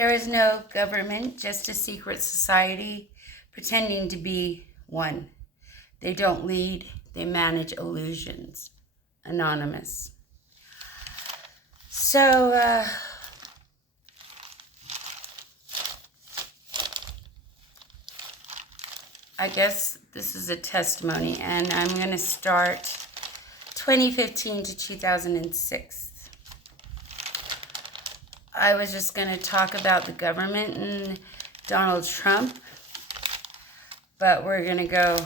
There is no government, just a secret society pretending to be one. They don't lead, they manage illusions. Anonymous. So, I guess this is a testimony, and I'm going to start 2015 to 2006. I was just going to talk about the government and Donald Trump, but we're going to go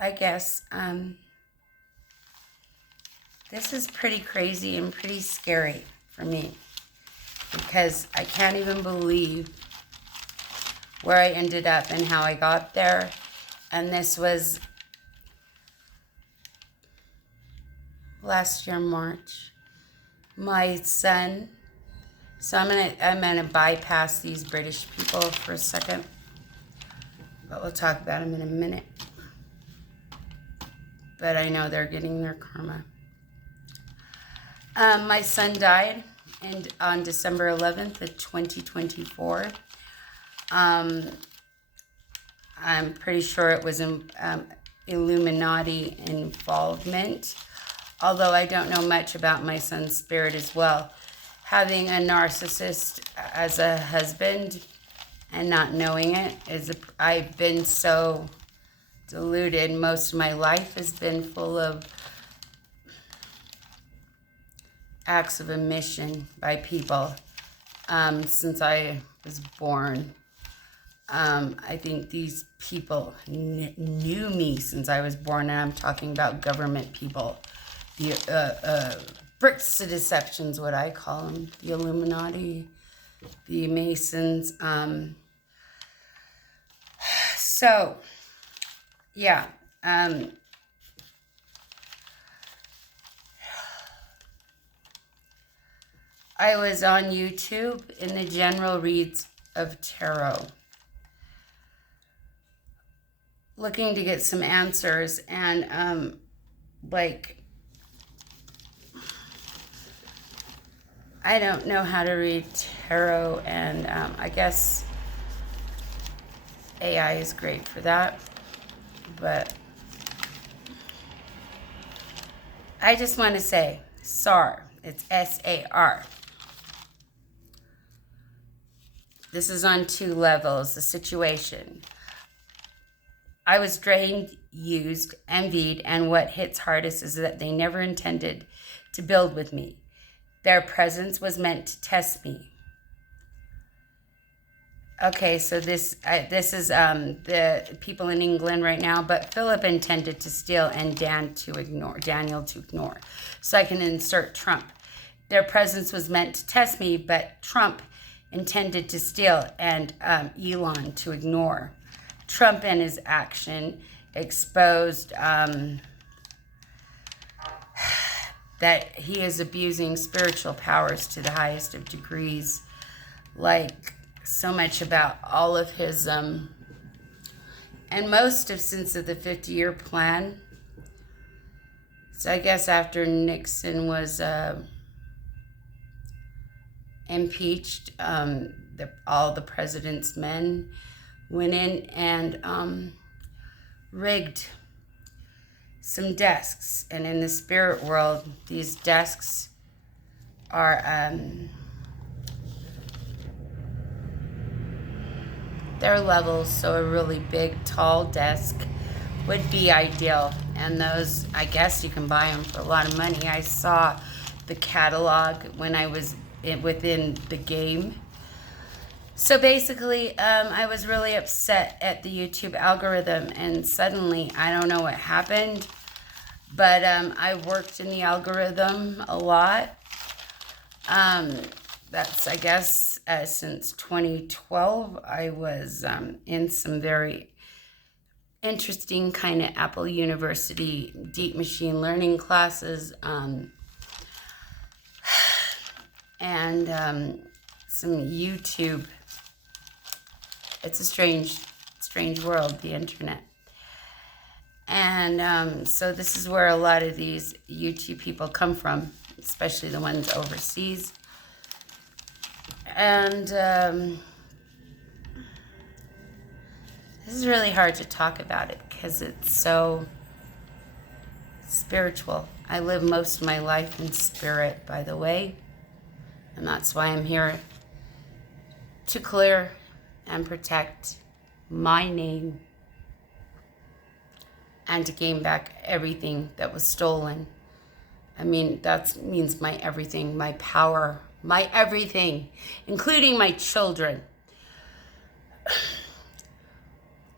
I guess this is pretty crazy and pretty scary for me because I can't even believe where I ended up and how I got there. And this was last year, March. My son. So I'm gonna bypass these British people for a second, but we'll talk about them in a minute. But I know they're getting their karma. My son died on December 11th of 2024. I'm pretty sure it was Illuminati involvement, although I don't know much about my son's spirit as well. Having a narcissist as a husband and not knowing it I've been so deluded. Most of my life has been full of acts of omission by people since I was born. I think these people knew me since I was born, and I'm talking about government people. The bricks of deception's what I call them. The Illuminati, the Masons. So, yeah. I was on YouTube in the general reads of tarot, looking to get some answers, and I don't know how to read tarot, and I guess AI is great for that, but I just want to say SAR. It's SAR. This is on 2 levels, the situation. I was drained, used, envied, and what hits hardest is that they never intended to build with me. Their presence was meant to test me. Okay, so this is the people in England right now, but Philip intended to steal and Daniel to ignore. So I can insert Trump. Their presence was meant to test me, but Trump intended to steal and Elon to ignore. Trump and his action exposed that he is abusing spiritual powers to the highest of degrees, like so much about all of his and most of since of the 50-year plan. So I guess after Nixon was impeached, all the president's men went in and rigged some desks. And in the spirit world, these desks are their levels, so a really big, tall desk would be ideal. And those, I guess you can buy them for a lot of money. I saw the catalog when I was within the game. So basically, I was really upset at the YouTube algorithm, and suddenly, I don't know what happened, but I worked in the algorithm a lot. That's, I guess, since 2012, I was in some very interesting kind of Apple University deep machine learning classes, and some YouTube. It's a strange world, the internet. And so this is where a lot of these YouTube people come from, especially the ones overseas. And this is really hard to talk about it because it's so spiritual. I live most of my life in spirit, by the way. And that's why I'm here to clear and protect my name and to gain back everything that was stolen. I mean, that means my everything, my power, my everything, including my children.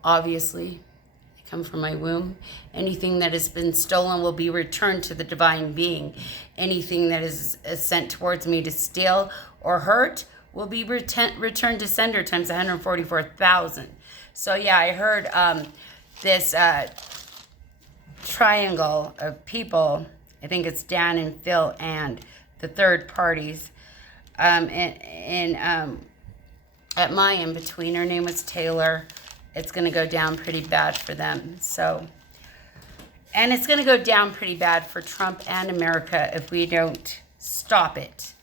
Obviously, they come from my womb. Anything that has been stolen will be returned to the divine being. Anything that is sent towards me to steal or hurt will be returned to sender times 144,000. So yeah, I heard this triangle of people. I think it's Dan and Phil and the third parties. At my in-between, her name was Taylor. It's going to go down pretty bad for them. So, and it's going to go down pretty bad for Trump and America if we don't stop it.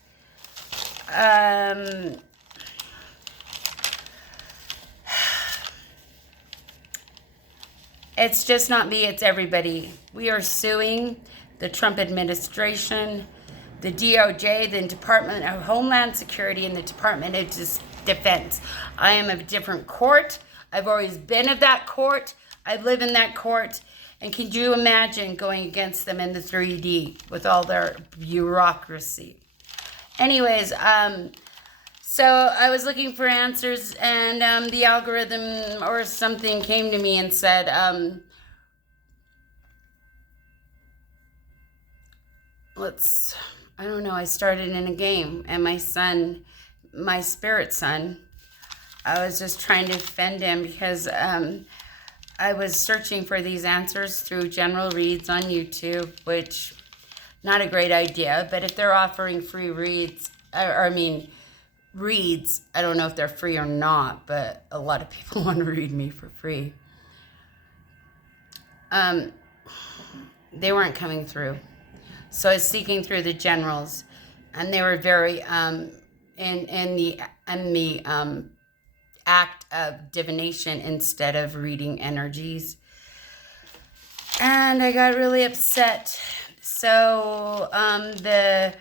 It's just not me, it's everybody. We are suing the Trump administration, the DOJ, the Department of Homeland Security, and the Department of Defense. I am of a different court. I've always been of that court. I live in that court. And can you imagine going against them in the 3D with all their bureaucracy? Anyways, so I was looking for answers, and the algorithm or something came to me and said, I don't know, I started in a game, and my son, my spirit son, I was just trying to defend him because I was searching for these answers through general reads on YouTube, which, not a great idea, but if they're offering free reads, reads, I don't know if they're free or not, but a lot of people want to read me for free. They weren't coming through. So I was seeking through the generals, and they were very in the act of divination instead of reading energies. And I got really upset. So the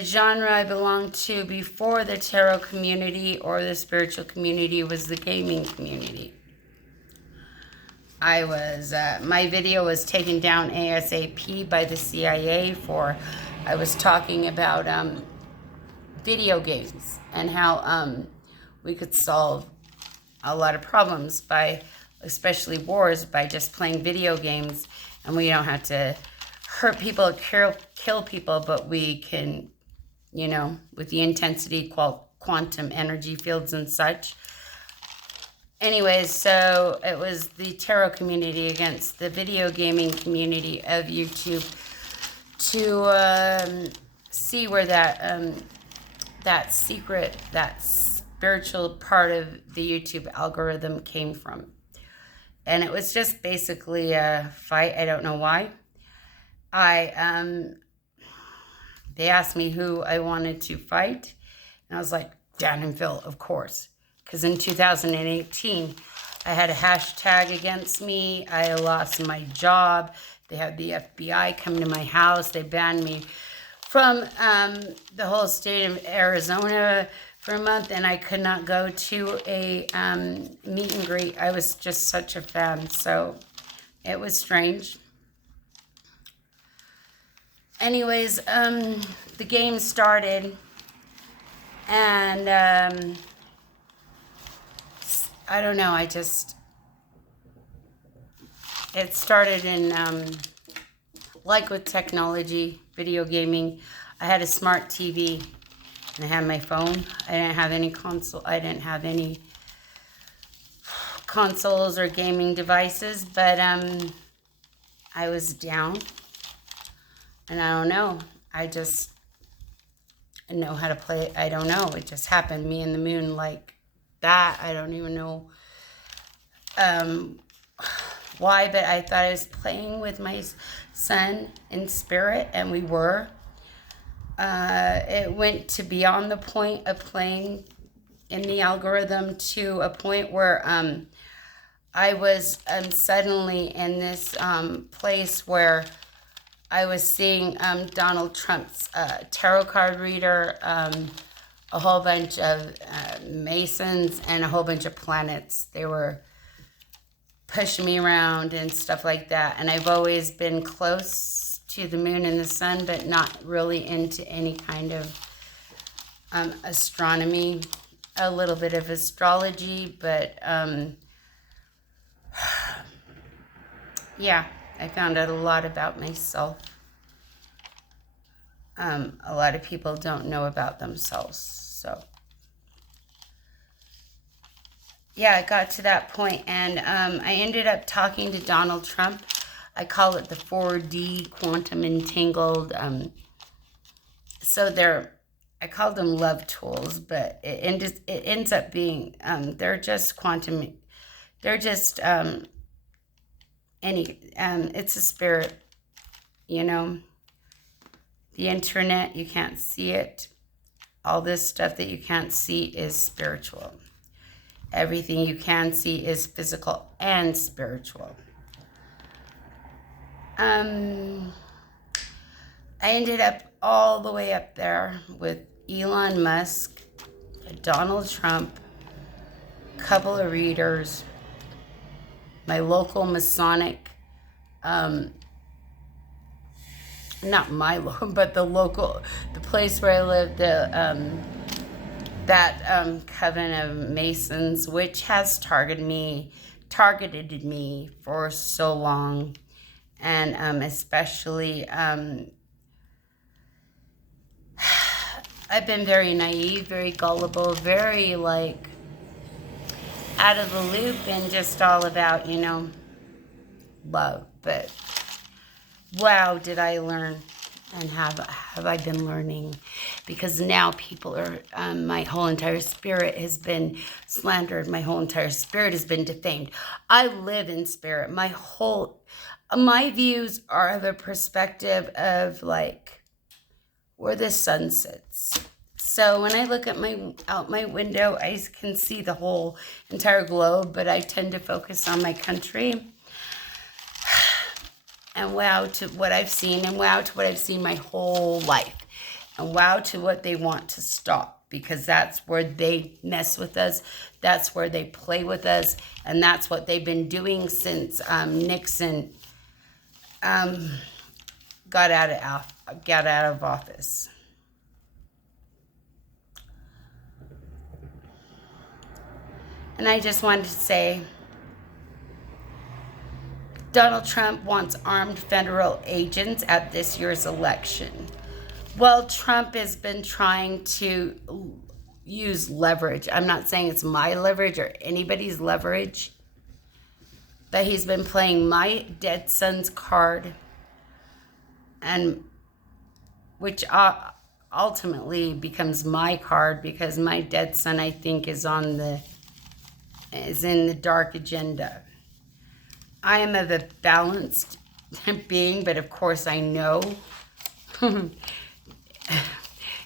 genre I belonged to before the tarot community or the spiritual community was the gaming community. My video was taken down ASAP by the CIA I was talking about video games and how we could solve a lot of problems especially wars, by just playing video games, and we don't have to hurt people, kill people, but we can, with the intensity, quantum energy fields and such. Anyways, so it was the tarot community against the video gaming community of YouTube to see where that secret, that spiritual part of the YouTube algorithm came from. And it was just basically a fight. I don't know why. They asked me who I wanted to fight, and I was like, Dan and Phil, of course. Because in 2018, I had a hashtag against me. I lost my job. They had the FBI come to my house. They banned me from the whole state of Arizona for a month, and I could not go to a meet and greet. I was just such a fan, so it was strange. Anyways, the game started, and I don't know, it started in, like with technology, video gaming, I had a smart TV, and I had my phone. I didn't have any consoles or gaming devices, but I was down, and I don't know, I just know how to play. I don't know, it just happened, me and the moon, like that. I don't even know why, but I thought I was playing with my son in spirit, and we were. It went to beyond the point of playing in the algorithm to a point where I was suddenly in this place where I was seeing Donald Trump's tarot card reader, a whole bunch of Masons, and a whole bunch of planets. They were pushing me around and stuff like that. And I've always been close to the moon and the sun, but not really into any kind of astronomy. A little bit of astrology, but yeah, I found out a lot about myself. A lot of people don't know about themselves. So, yeah, it got to that point, and I ended up talking to Donald Trump. I call it the 4D quantum entangled. So I called them love tools, but it ends up being they're just quantum. They're just it's a spirit, you know. The internet, you can't see it. All this stuff that you can't see is spiritual. Everything you can see is physical and spiritual. I ended up all the way up there with Elon Musk, Donald Trump, a couple of readers, my local Masonic, not my local, but the place where I live, that coven of Masons, which has targeted me for so long, and especially I've been very naive, very gullible, very like out of the loop, and just all about, you know, love. But wow, did I learn, and have I been learning, because now people are, my whole entire spirit has been slandered. My whole entire spirit has been defamed. I live in spirit. My views are of a perspective of like where the sun sits. So when I look at out my window, I can see the whole entire globe, but I tend to focus on my country. And wow to what I've seen, and wow to what I've seen my whole life, and wow to what they want to stop, because that's where they mess with us, that's where they play with us, and that's what they've been doing since Nixon got out of office. And I just wanted to say, Donald Trump wants armed federal agents at this year's election. Well, Trump has been trying to use leverage. I'm not saying it's my leverage or anybody's leverage, but he's been playing my dead son's card, and which ultimately becomes my card, because my dead son, I think, is in the dark agenda. I am of a balanced being, but of course I know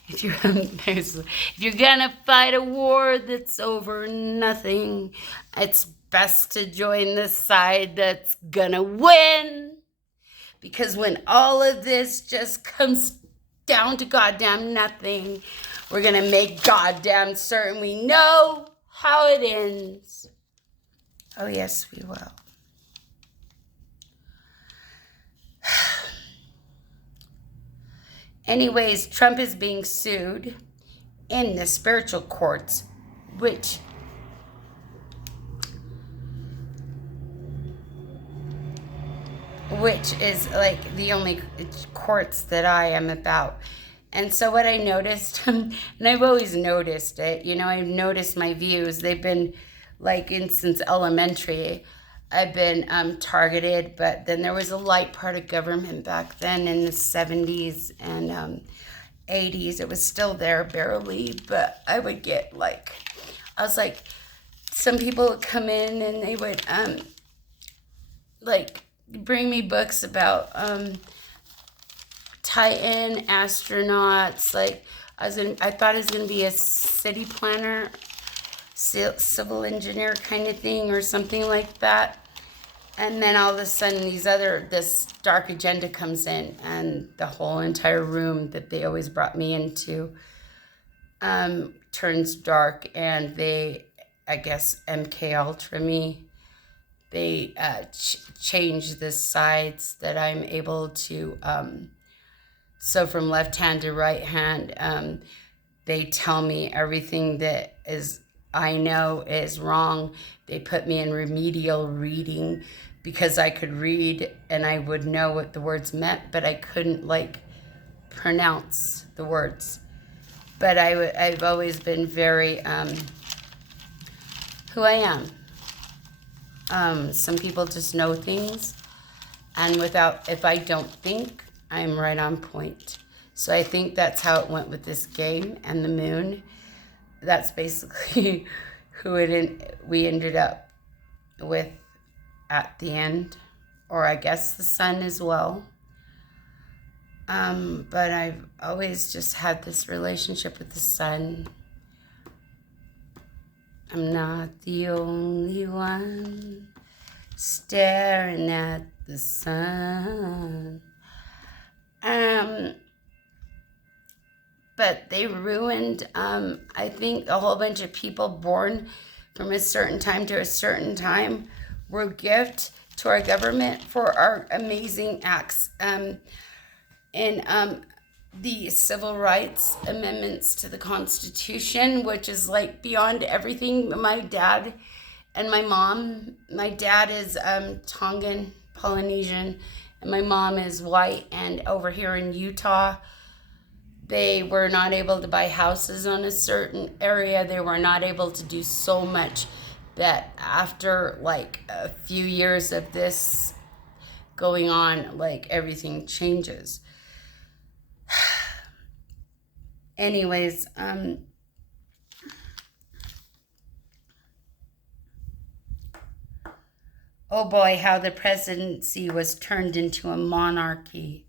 if you're gonna fight a war that's over nothing, it's best to join the side that's gonna win. Because when all of this just comes down to goddamn nothing, we're gonna make goddamn certain we know how it ends. Oh yes, we will. Anyways, Trump is being sued in the spiritual courts, which is like the only courts that I am about. And so what I noticed, and I've always noticed it, you know, I've noticed my views. They've been like since elementary. I've been targeted, but then there was a light part of government back then in the 70s and 80s. It was still there barely, but I would get some people would come in and they would, like bring me books about Titan astronauts. Like I thought it was gonna be a city planner, civil engineer kind of thing or something like that. And then all of a sudden this dark agenda comes in, and the whole entire room that they always brought me into turns dark, and they, I guess, MK Ultra me. They change the sides that I'm able to, so from left hand to right hand, they tell me everything that is I know is wrong. They put me in remedial reading because I could read and I would know what the words meant, but I couldn't like pronounce the words. But I've always been very who I am. Some people just know things, and if I don't think, I'm right on point. So I think that's how it went with this game and the moon. That's basically who we ended up with at the end, or I guess the sun as well. But I've always just had this relationship with the sun. I'm not the only one staring at the sun. But they ruined, I think, a whole bunch of people born from a certain time to a certain time were a gift to our government for our amazing acts in the civil rights amendments to the Constitution, which is like beyond everything. My dad and my mom, my dad is Tongan, Polynesian, and my mom is white, and over here in Utah, they were not able to buy houses on a certain area. They were not able to do so much that after like a few years of this going on, like everything changes. Anyways, oh boy, how the presidency was turned into a monarchy.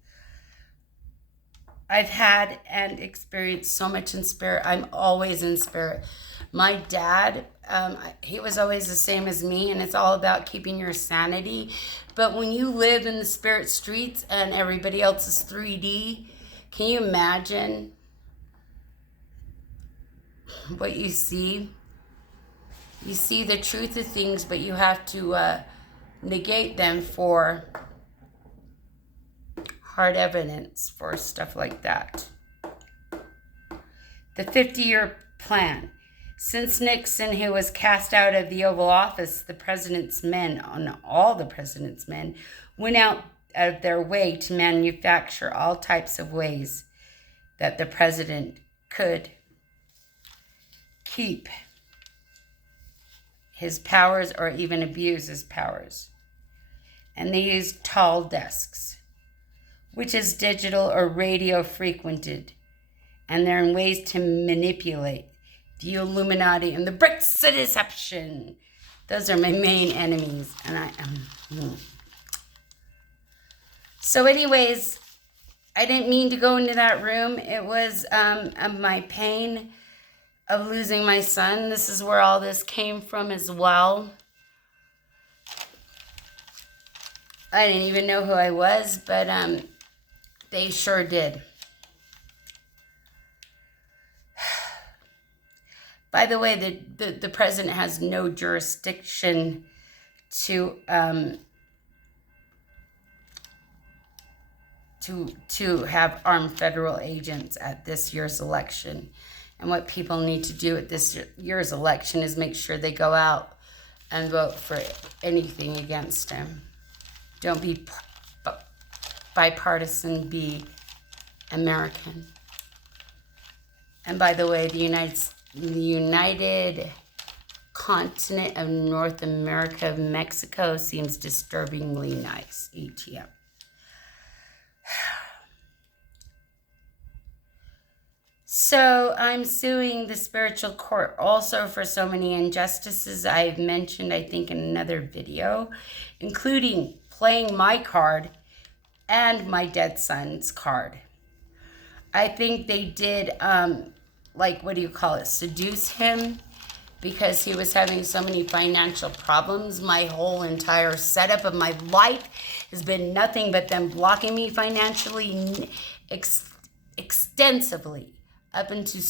I've had and experienced so much in spirit. I'm always in spirit. My dad, he was always the same as me, and it's all about keeping your sanity. But when you live in the spirit streets and everybody else is 3D, can you imagine what you see? You see the truth of things, but you have to negate them for hard evidence for stuff like that. The 50-year plan. Since Nixon, who was cast out of the Oval Office, the president's men, all the president's men, went out of their way to manufacture all types of ways that the president could keep his powers or even abuse his powers. And they used tall desks, which is digital or radio frequented, and they're in ways to manipulate the Illuminati and the bricks of deception. Those are my main enemies, and I am. So anyways, I didn't mean to go into that room. It was my pain of losing my son. This is where all this came from as well. I didn't even know who I was, but they sure did. By the way, the president has no jurisdiction to have armed federal agents at this year's election. And what people need to do at this year's election is make sure they go out and vote for anything against him. Don't be bipartisan, be American. And by the way, the United Continent of North America of Mexico seems disturbingly nice. ATM. So I'm suing the spiritual court also for so many injustices I've mentioned, I think, in another video, including playing my card and my dead son's card. I think they did, seduce him, because he was having so many financial problems. My whole entire setup of my life has been nothing but them blocking me financially extensively, up into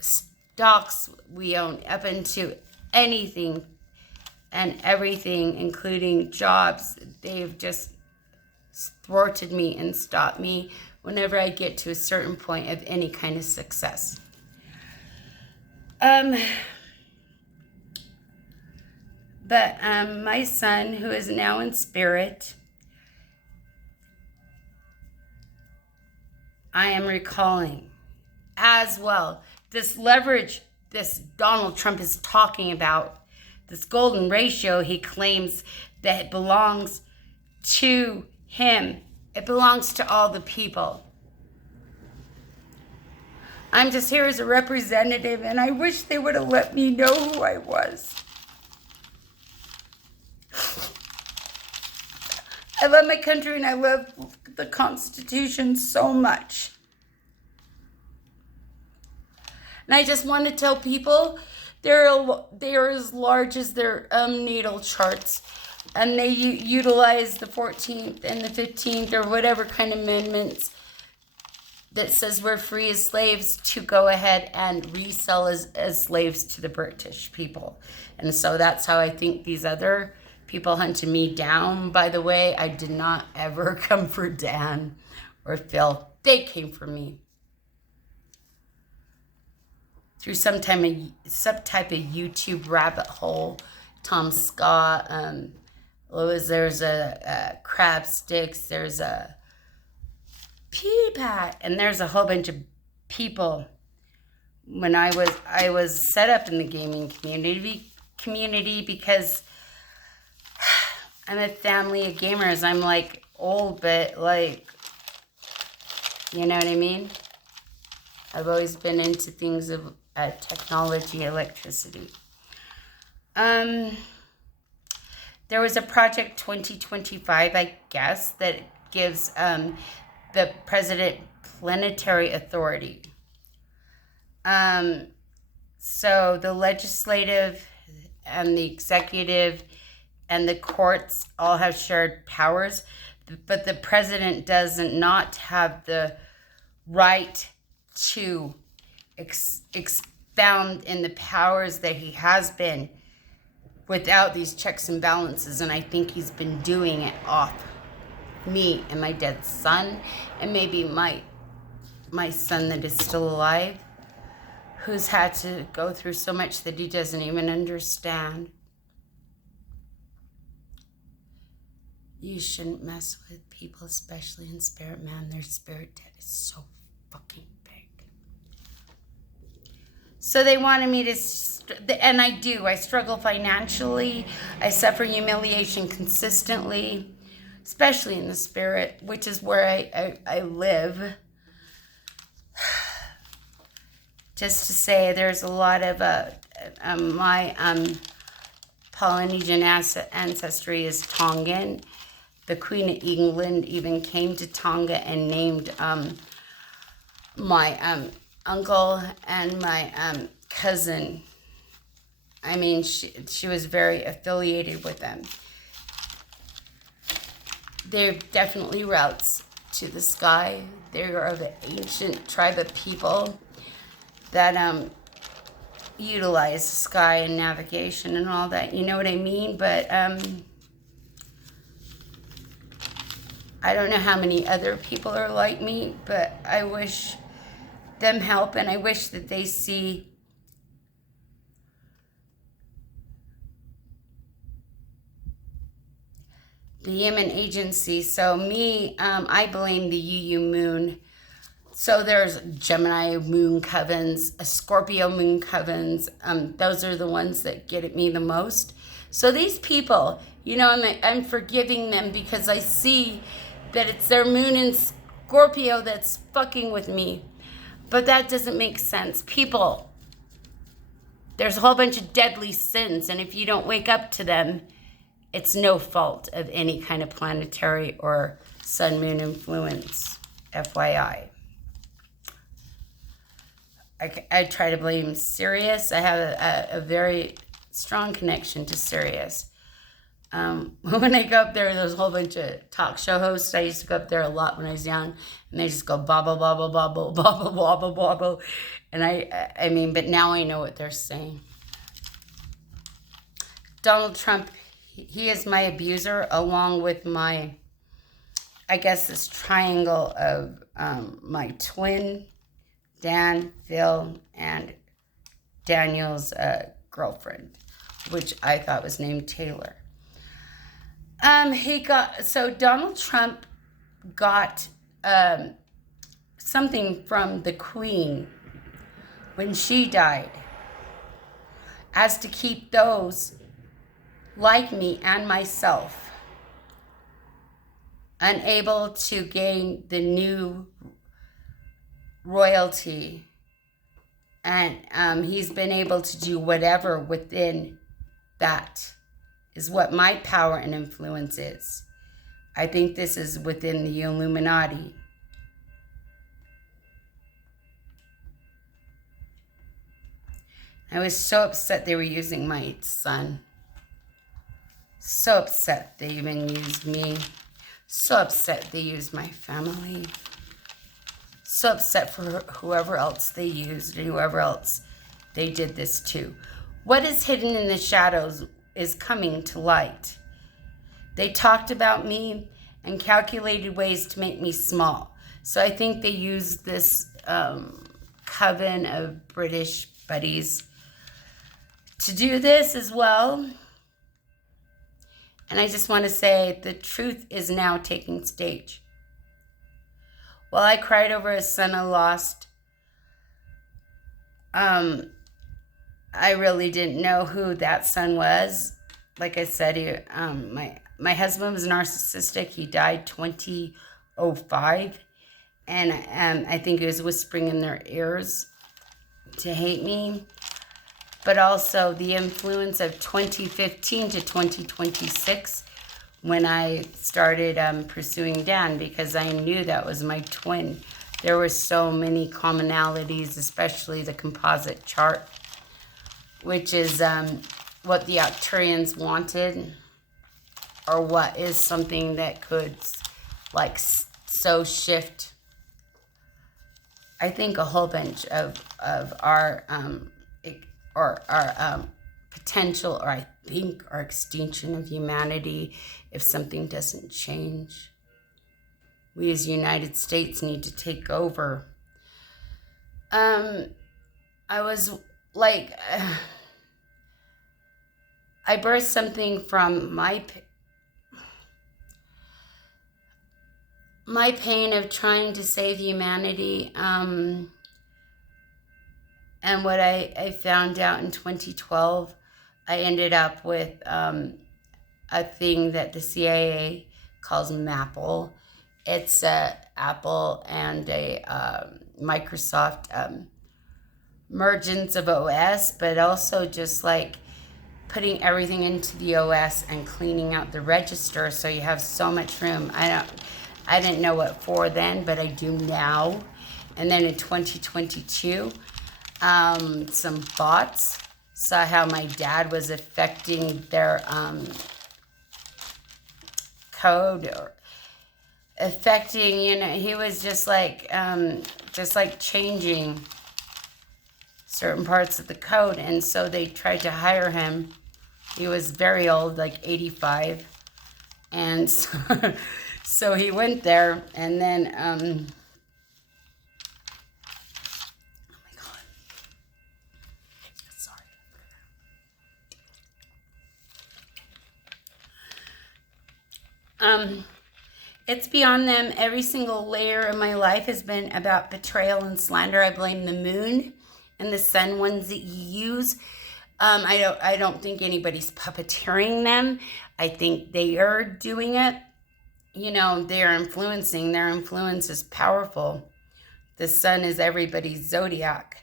stocks we own, up into anything and everything, including jobs. They've just thwarted me and stopped me whenever I get to a certain point of any kind of success. But my son, who is now in spirit, I am recalling as well this leverage this Donald Trump is talking about, this golden ratio he claims that it belongs to him. It belongs to all the people. I'm just here as a representative, and I wish they would have let me know who I was. I love my country and I love the Constitution so much. And I just want to tell people they're as large as their natal charts. And they utilize the 14th and the 15th or whatever kind of amendments that says we're free as slaves to go ahead and resell as slaves to the British people. And so that's how I think these other people hunted me down. By the way, I did not ever come for Dan or Phil. They came for me. Through some type of YouTube rabbit hole. Tom Scott, there's a crab sticks, there's a P-Pat, and there's a whole bunch of people. When I was set up in the gaming community because I'm a family of gamers. I'm like old, but like, you know what I mean? I've always been into things of technology, electricity. There was a Project 2025, I guess, that gives the president planetary authority. So the legislative and the executive and the courts all have shared powers, but the president does not have the right to expound in the powers that he has been without these checks and balances. And I think he's been doing it off me and my dead son, and maybe my son that is still alive, who's had to go through so much that he doesn't even understand. You shouldn't mess with people, especially in spirit, man. Their spirit debt is so fucking big. So they wanted me to, and I do. I struggle financially. I suffer humiliation consistently, especially in the spirit, which is where I live. Just to say, there's a lot of my Polynesian ancestry is Tongan. The Queen of England even came to Tonga and named my uncle and my cousin. I mean, she was very affiliated with them. They're definitely routes to the sky. They are the ancient tribe of people that utilize the sky and navigation and all that. You know what I mean? But I don't know how many other people are like me, but I wish them help, and I wish that they see the Yemen agency. So me, I blame the UU moon. So there's Gemini moon covens, a Scorpio moon covens. Those are the ones that get at me the most. So these people, you know, I'm forgiving them because I see that it's their moon in Scorpio that's fucking with me. But that doesn't make sense. People, There's a whole bunch of deadly sins, and if you don't wake up to them, it's no fault of any kind of planetary or sun moon influence, FYI. I try to blame Sirius. I have a very strong connection to Sirius. When I go up there's a whole bunch of talk show hosts. I used to go up there a lot when I was young, and they just go bobble, bobble, bobble, bobble, bobble, bobble. And I mean, but now I know what they're saying. Donald Trump, he is my abuser, along with my, I guess, this triangle of my twin, Dan, Phil, and Daniel's girlfriend, which I thought was named Taylor. Donald Trump got something from the Queen when she died, as to keep those like me and myself unable to gain the new royalty. And he's been able to do whatever within that is what my power and influence is. I think this is within the Illuminati. I was so upset they were using my son. So upset they even used me. So upset they used my family. So upset for whoever else they used and whoever else they did this to. What is hidden in the shadows is coming to light. They talked about me and calculated ways to make me small. So I think they used this coven of British buddies to do this as well. And I just want to say the truth is now taking stage. While I cried over a son I lost, I really didn't know who that son was. Like I said, my husband was narcissistic. He died 2005. And I think he was whispering in their ears to hate me. But also the influence of 2015 to 2026 when I started pursuing Dan, because I knew that was my twin. There were so many commonalities, especially the composite chart, which is what the Arcturians wanted, or what is something that could like so shift, I think, a whole bunch of our potential, or I think our extinction of humanity if something doesn't change. We as United States need to take over. I was like, I birthed something from my pain of trying to save humanity. And what I found out in 2012, I ended up with a thing that the CIA calls MAPL. It's Apple and a Microsoft mergence of OS, but also just like putting everything into the OS and cleaning out the register so you have so much room. I didn't know what for then, but I do now. And then in 2022, some bots saw how my dad was affecting their code, or affecting, he was just like changing certain parts of the code. And so they tried to hire him. He was very old, like 85. And so he went there, and then it's beyond them. Every single layer of my life has been about betrayal and slander. I blame the moon and the sun ones that you use. I don't think anybody's puppeteering them. I think they are doing it. They are influencing. Their influence is powerful. The sun is everybody's zodiac.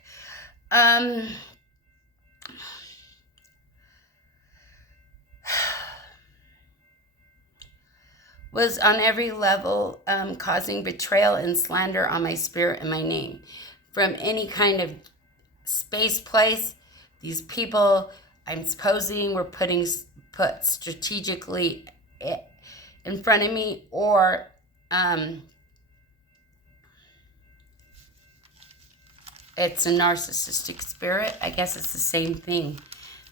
was on every level causing betrayal and slander on my spirit and my name. From any kind of space place, these people I'm supposing were put strategically in front of me, or it's a narcissistic spirit. I guess it's the same thing,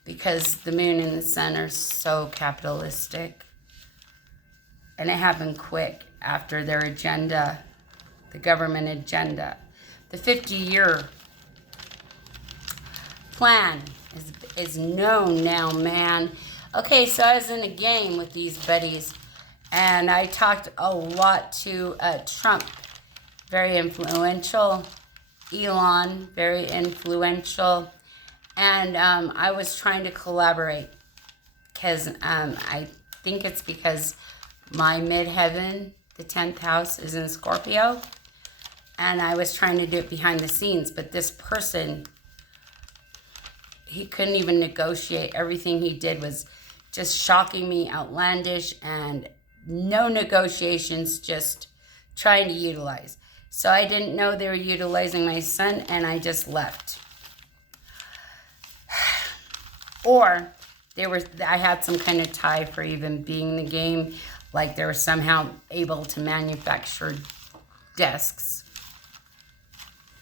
because the moon and the sun are so capitalistic. And it happened quick after their agenda, the government agenda. The 50-year plan is known now, man. Okay, so I was in a game with these buddies, and I talked a lot to Trump, very influential, Elon, very influential, and I was trying to collaborate, because I think it's because my midheaven, the 10th house, is in Scorpio, and I was trying to do it behind the scenes, but this person, he couldn't even negotiate. Everything he did was just shocking me, outlandish, and no negotiations, just trying to utilize. So I didn't know they were utilizing my son, and I just left. Or I had some kind of tie for even being in the game, like they were somehow able to manufacture desks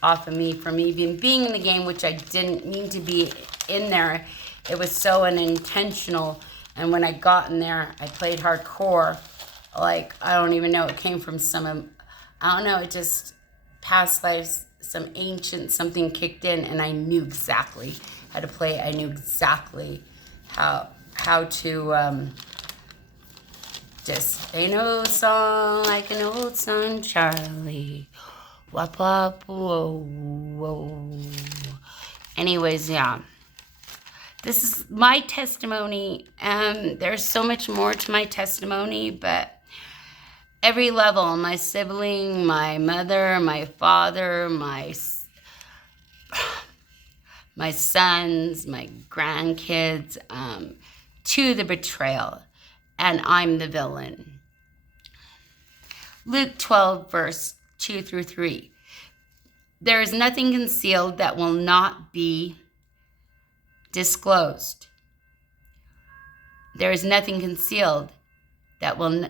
off of me from even being in the game, which I didn't mean to be in there. It was so unintentional. And when I got in there, I played hardcore. Like, I don't even know, it came from I don't know, it just past lives, some ancient something kicked in, and I knew exactly how to play. I knew exactly how to just ain't no song like an old song, Charlie. Wop wop whoa whoa. Anyways, yeah. This is my testimony. There's so much more to my testimony, but every level, my sibling, my mother, my father, my sons, my grandkids, to the betrayal, and I'm the villain. Luke 12, verse 2 through 3. There is nothing concealed that will not be disclosed. There is nothing concealed that will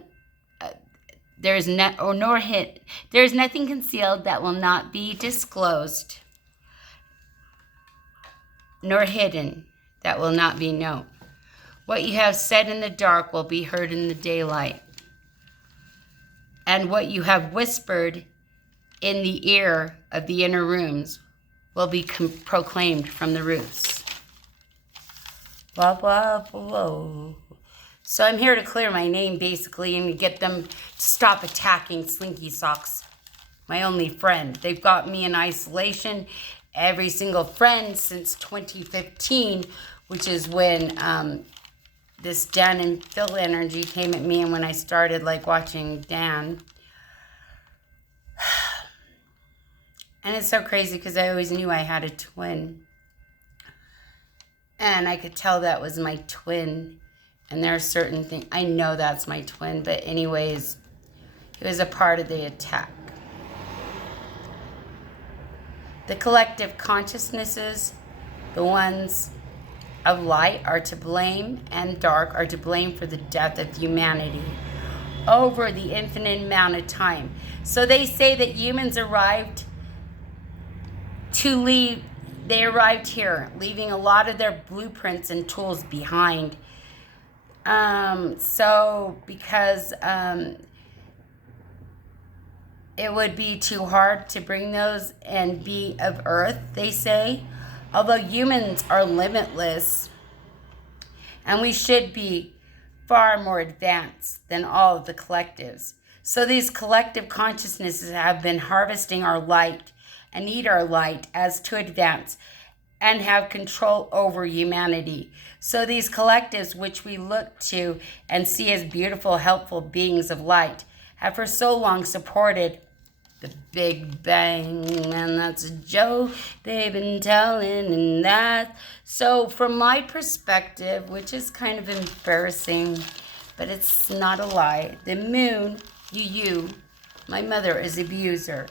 there is nothing concealed that will not be disclosed, nor hidden that will not be known. What you have said in the dark will be heard in the daylight, and what you have whispered in the ear of the inner rooms will be proclaimed from the roofs. Blah, blah, blah. So I'm here to clear my name, basically, and get them to stop attacking Slinky Socks, my only friend. They've got me in isolation. Every single friend since 2015, which is when this Dan and Phil energy came at me, and when I started watching Dan. And it's so crazy because I always knew I had a twin. And I could tell that was my twin. And there are certain things, I know that's my twin, but anyways, it was a part of the attack. The collective consciousnesses, the ones of light, are to blame, and dark are to blame for the death of humanity over the infinite amount of time. So they say that humans arrived here, leaving a lot of their blueprints and tools behind. Because it would be too hard to bring those and be of Earth, they say. Although humans are limitless, and we should be far more advanced than all of the collectives. So these collective consciousnesses have been harvesting our light and need our light as to advance and have control over humanity. So these collectives, which we look to and see as beautiful, helpful beings of light, have for so long supported the Big Bang, and that's a joke they've been telling, and that. So from my perspective, which is kind of embarrassing, but it's not a lie. The moon, my mother is abuser.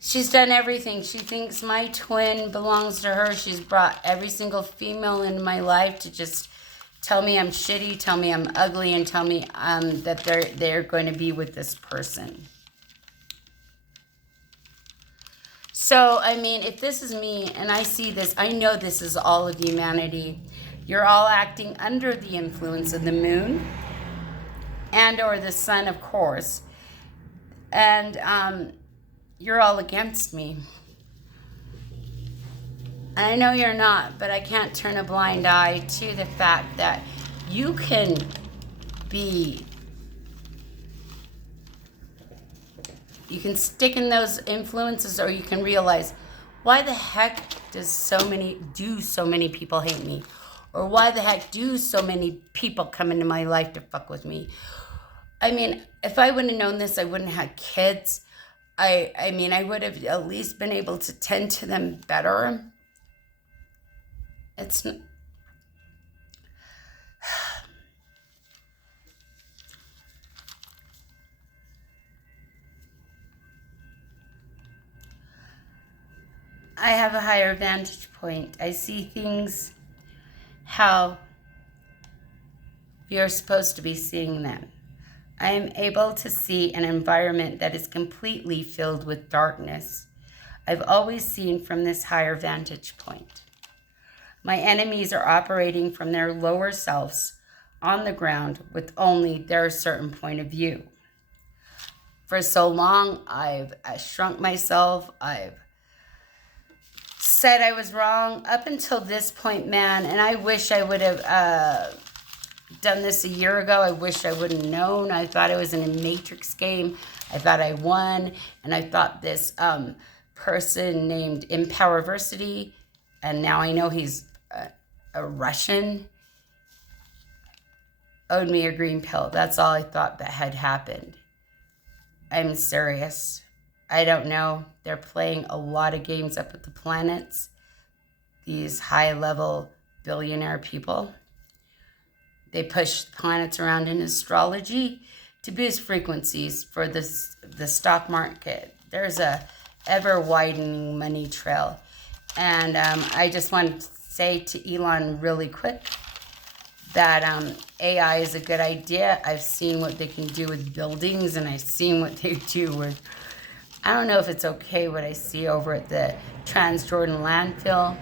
She's done everything. She thinks my twin belongs to her. She's brought every single female in my life to just tell me I'm shitty, tell me I'm ugly, and tell me that they're going to be with this person. So, I mean, if this is me and I see this, I know this is all of humanity. You're all acting under the influence of the moon and or the sun, of course. And you're all against me. And I know you're not, but I can't turn a blind eye to the fact that you can stick in those influences, or you can realize, why the heck do so many people hate me? Or why the heck do so many people come into my life to fuck with me? I mean, if I wouldn't have known this, I wouldn't have had kids. I mean, I would have at least been able to tend to them better. I have a higher vantage point. I see things how you're supposed to be seeing them. I am able to see an environment that is completely filled with darkness. I've always seen from this higher vantage point. My enemies are operating from their lower selves on the ground with only their certain point of view. For so long, I've shrunk myself. I've said I was wrong up until this point, man. And I wish I would have done this a year ago. I wish I would have known. I thought I was in a Matrix game. I thought I won. And I thought this person named Empowerversity, and now I know he's a Russian, owed me a green pill. That's all I thought that had happened. I'm serious. I don't know. They're playing a lot of games up at the planets. These high-level billionaire people. They push the planets around in astrology to boost frequencies for the stock market. There's a ever-widening money trail. And I just want to say to Elon really quick that AI is a good idea. I've seen what they can do with buildings, and I've seen what they do with... I don't know if it's okay what I see over at the Transjordan landfill,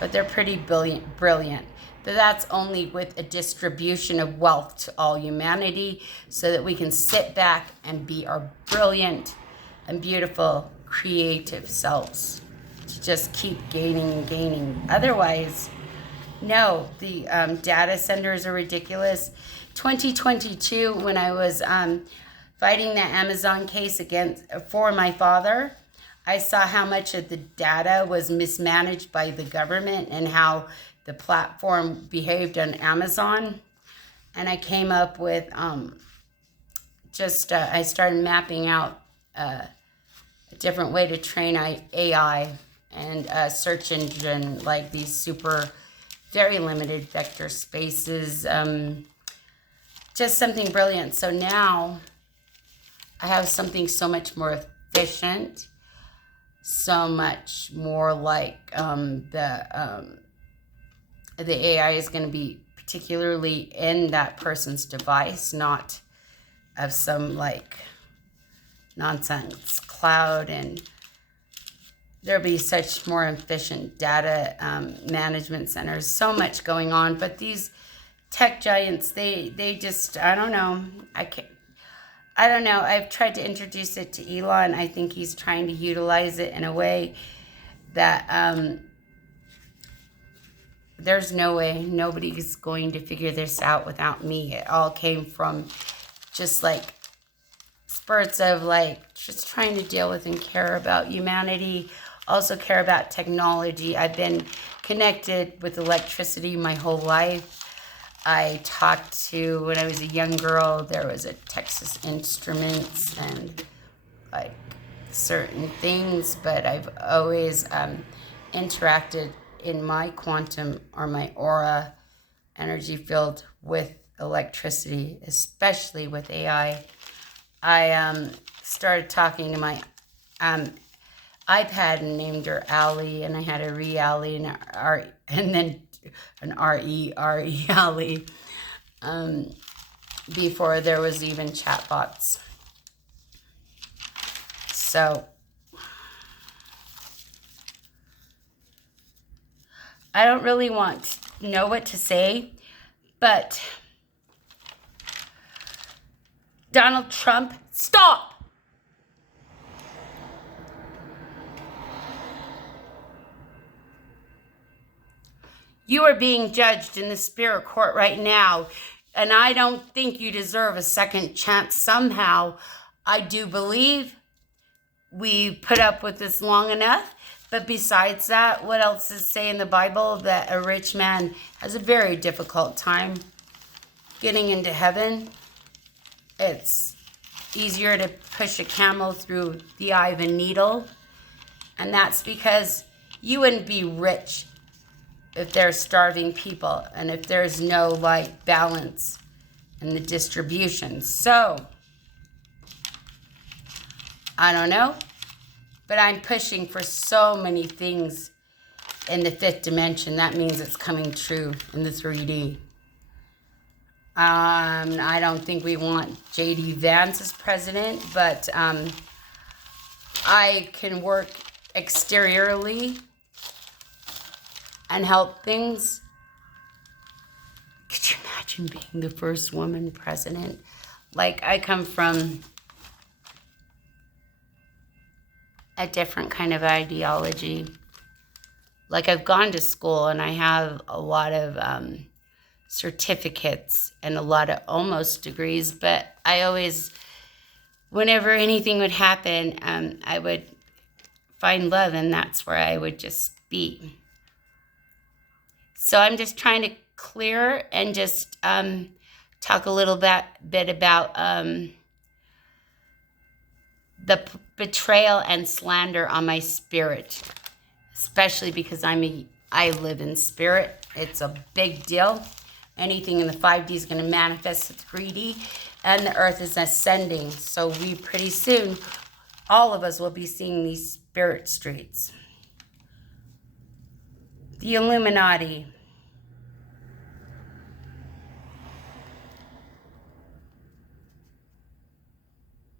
but they're pretty brilliant. But that's only with a distribution of wealth to all humanity so that we can sit back and be our brilliant and beautiful creative selves to just keep gaining and gaining. Otherwise, no, the data centers are ridiculous. 2022, when I was fighting the Amazon case for my father, I saw how much of the data was mismanaged by the government and how the platform behaved on Amazon. And I came up with I started mapping out a different way to train AI and search engine, like these very limited vector spaces, just something brilliant. So now I have something so much more efficient, so much more like the AI is going to be particularly in that person's device, not of some like nonsense cloud, and there'll be such more efficient data management centers. So much going on, but these tech giants, they just, I don't know. I don't know. I've tried to introduce it to Elon. I think he's trying to utilize it in a way that there's no way nobody's going to figure this out without me. It all came from just like spurts of like just trying to deal with and care about humanity, also care about technology. I've been connected with electricity my whole life. I talked to, when I was a young girl, there was a Texas Instruments and like certain things, but I've always interacted in my quantum or my aura energy field with electricity, especially with AI. I started talking to my iPad and named her Allie, and I had a Re-Allie and then an R-E Allie, before there was even chatbots. So I don't really want to know what to say, but Donald Trump, stop! You are being judged in the spirit court right now, and I don't think you deserve a second chance somehow. I do believe we put up with this long enough, but besides that, what else does it say in the Bible? That a rich man has a very difficult time getting into heaven. It's easier to push a camel through the eye of a needle, and that's because you wouldn't be rich if there's starving people and if there's no balance in the distribution. So I don't know, but I'm pushing for so many things in the fifth dimension. That means it's coming true in the 3D. I don't think we want J.D. Vance as president, but I can work exteriorly and help things. Could you imagine being the first woman president? I come from a different kind of ideology. I've gone to school and I have a lot of certificates and a lot of almost degrees, but I always, whenever anything would happen, I would find love, and that's where I would just be. So I'm just trying to clear and just talk a little bit about the betrayal and slander on my spirit, especially because I live in spirit. It's a big deal. Anything in the 5D is going to manifest to 3D, and the earth is ascending. So we pretty soon, all of us will be seeing these spirit streets. The Illuminati.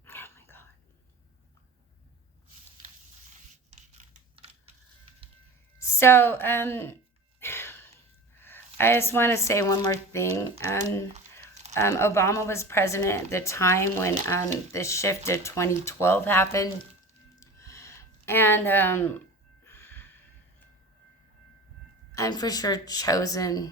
Oh my God. So, I just want to say one more thing. Obama was president at the time when the shift of 2012 happened. And I'm for sure chosen.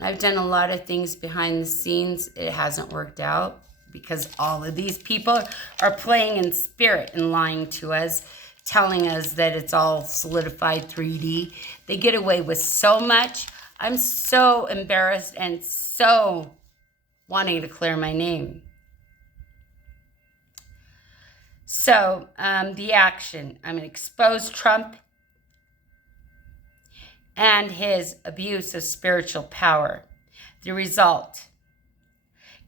I've done a lot of things behind the scenes. It hasn't worked out because all of these people are playing in spirit and lying to us, telling us that it's all solidified 3D. They get away with so much. I'm so embarrassed and so wanting to clear my name. So, the action. I'm going to expose Trump and his abuse of spiritual power. The result,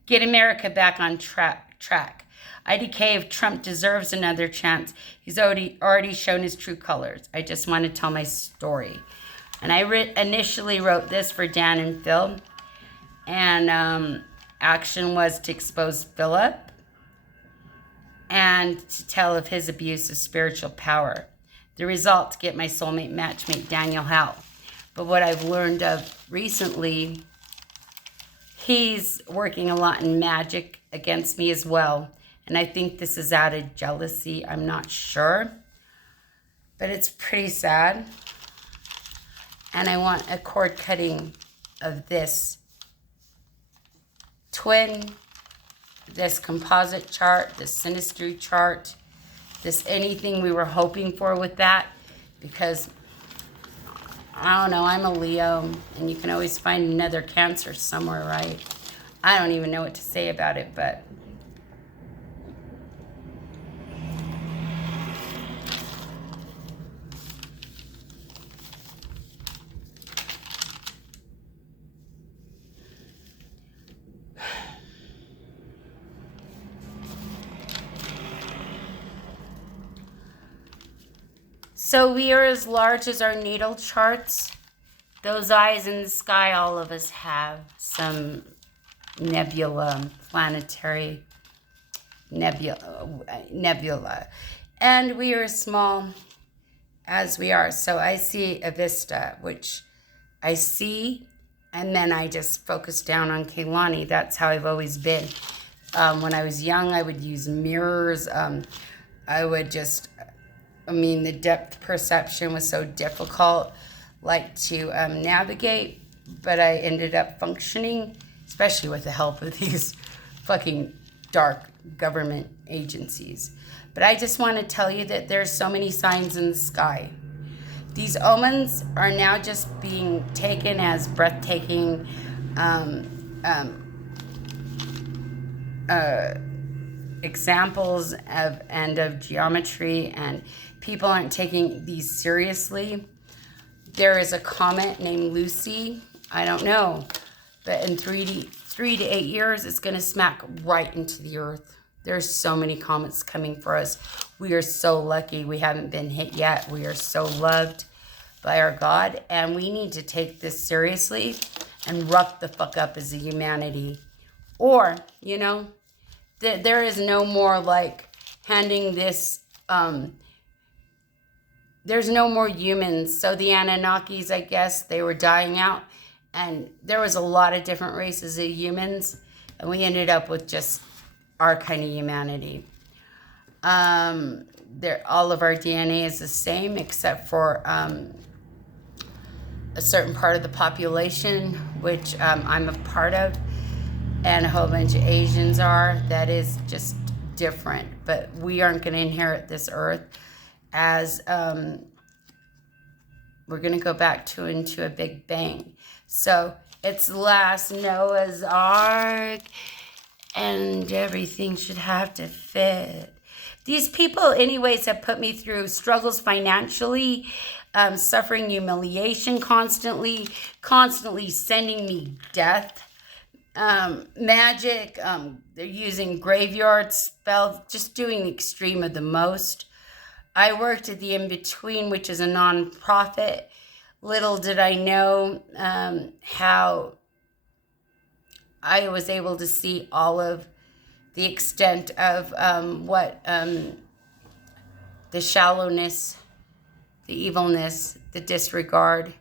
get America back on track. IDK, if Trump deserves another chance, he's already shown his true colors. I just want to tell my story. And I initially wrote this for Dan and Phil. And action was to expose Philip and to tell of his abuse of spiritual power. The result, to get my soulmate matchmate, Daniel Howe. But what I've learned of recently, he's working a lot in magic against me as well. And I think this is out of jealousy. I'm not sure. But it's pretty sad. And I want a cord cutting of this twin, this composite chart, this synastry chart, this anything we were hoping for with that. Because, I don't know, I'm a Leo, and you can always find another Cancer somewhere, right? I don't even know what to say about it, but So we are as large as our natal charts. Those eyes in the sky, all of us have some nebula, planetary nebula. And we are as small as we are. So I see a vista, which I see, and then I just focus down on Kehlani. That's how I've always been. When I was young, I would use mirrors. I would just, the depth perception was so difficult, like to navigate, but I ended up functioning, especially with the help of these fucking dark government agencies. But I just want to tell you that there's so many signs in the sky. These omens are now just being taken as breathtaking examples of geometry, and people aren't taking these seriously. There is a comet named Lucy. I don't know, but in 3 to 8 years, it's going to smack right into the earth. There's so many comets coming for us. We are so lucky we haven't been hit yet. We are so loved by our God, and we need to take this seriously and rough the fuck up as a humanity. Or, there is no more like handing this, there's no more humans. So the Anunnakis, I guess, they were dying out, and there was a lot of different races of humans, and we ended up with just our kind of humanity. All of our DNA is the same except for a certain part of the population, which I'm a part of, and a whole bunch of Asians are. That is just different. But we aren't going to inherit this earth as we're going to go back into a big bang. So it's the last Noah's Ark, and everything should have to fit. These people, anyways, have put me through struggles financially, suffering humiliation constantly sending me death, magic. They're using graveyard spells, just doing the extreme of the most. I worked at the In-Between, which is a non-profit. Little did I know how I was able to see all of the extent of what the shallowness, the evilness, the disregard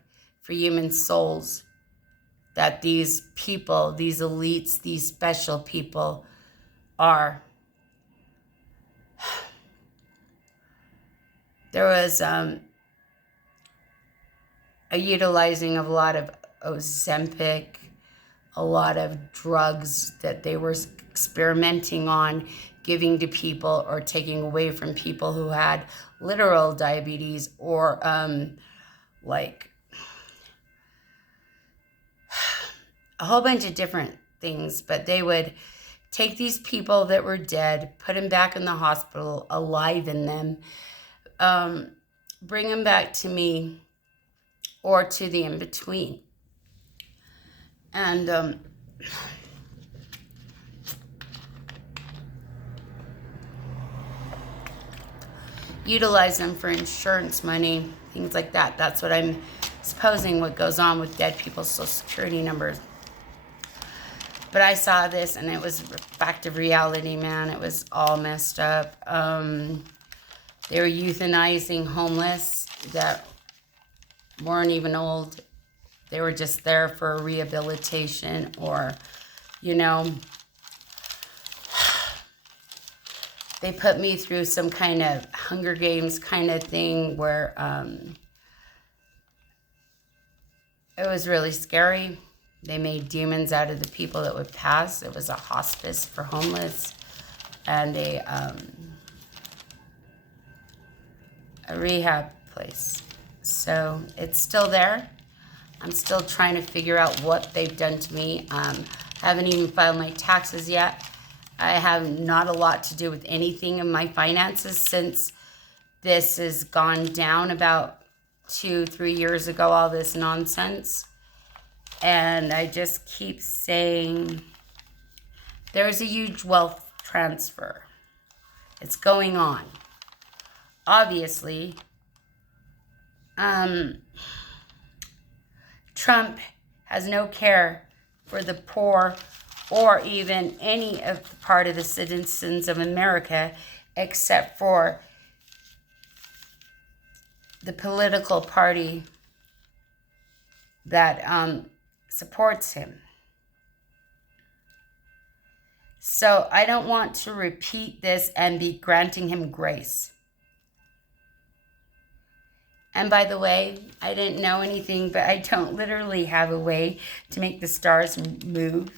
for human souls that these people, these elites, these special people are. There was a utilizing of a lot of Ozempic, a lot of drugs that they were experimenting on, giving to people or taking away from people who had literal diabetes or like a whole bunch of different things. But they would take these people that were dead, put them back in the hospital, aliven them, bring them back to me or to the In-Between. And utilize them for insurance money, things like that. That's what I'm supposing what goes on with dead people's social security numbers. But I saw this, and it was a fact of reality, man. It was all messed up. They were euthanizing homeless that weren't even old. They were just there for rehabilitation or, they put me through some kind of Hunger Games kind of thing where it was really scary. They made demons out of the people that would pass. It was a hospice for homeless and a rehab place. So it's still there. I'm still trying to figure out what they've done to me. Haven't even filed my taxes yet. I have not a lot to do with anything in my finances since this has gone down about 2-3 years ago, all this nonsense. And I just keep saying there's a huge wealth transfer. It's going on. Obviously, Trump has no care for the poor or even any of the part of the citizens of America except for the political party that supports him. So I don't want to repeat this and be granting him grace. And by the way, I didn't know anything, but I don't literally have a way to make the stars move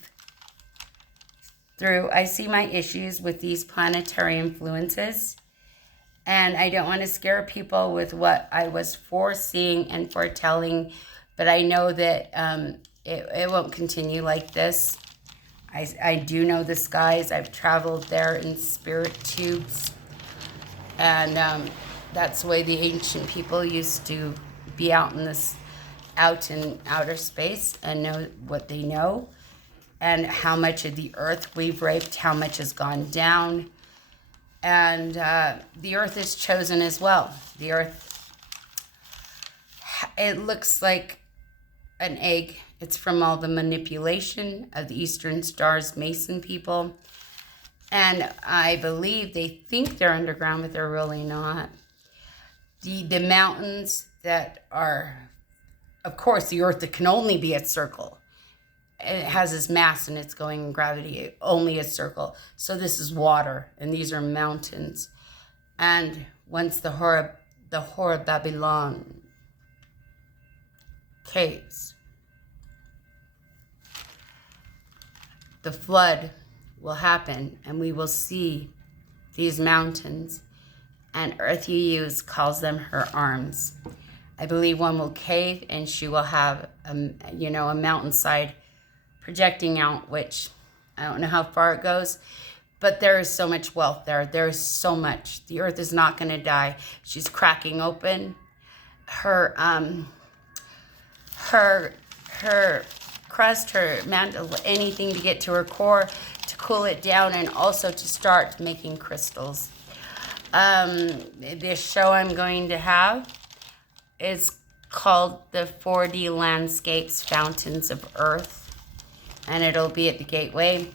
through. I see my issues with these planetary influences, and I don't want to scare people with what I was foreseeing and foretelling, but I know that it won't continue like this. I do know the skies. I've traveled there in spirit tubes, and that's the way the ancient people used to be out in outer space and know what they know and how much of the earth we've raped, how much has gone down. And the earth is chosen as well. The earth, it looks like an egg. It's from all the manipulation of the Eastern Stars Mason people. And I believe they think they're underground, but they're really not. The mountains that are, of course, the earth that can only be a circle. It has this mass and it's going in gravity, only a circle. So this is water and these are mountains. And once the Horror Babylon caves, the flood will happen and we will see these mountains. And Earth UUs calls them her arms. I believe one will cave and she will have a mountainside projecting out, which I don't know how far it goes, but there is so much wealth there. There is so much. The earth is not going to die. She's cracking open her crust, her mantle, anything to get to her core, to cool it down, and also to start making crystals. This show I'm going to have is called the 4D Landscapes Fountains of Earth, and it'll be at the Gateway.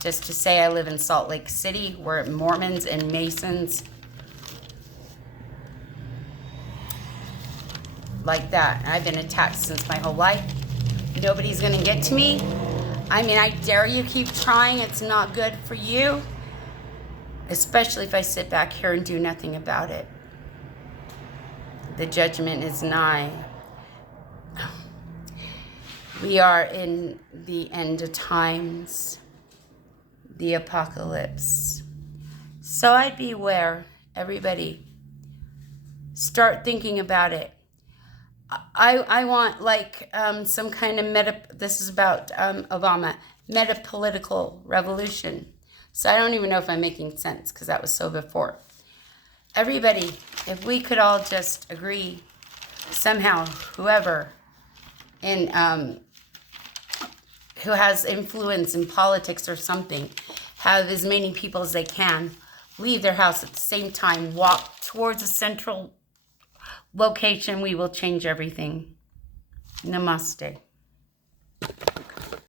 Just to say, I live in Salt Lake City, where Mormons and Masons like that. I've been attacked since my whole life. Nobody's gonna get to me. I mean, I dare you, keep trying. It's not good for you. Especially if I sit back here and do nothing about it. The judgment is nigh. We are in the end of times, the apocalypse. So I'd beware, everybody. Start thinking about it. I want some kind of this is about Obama, meta-political revolution. So I don't even know if I'm making sense because that was so before. Everybody, if we could all just agree somehow, whoever who has influence in politics or something, have as many people as they can, leave their house at the same time, walk towards a central location, we will change everything. Namaste.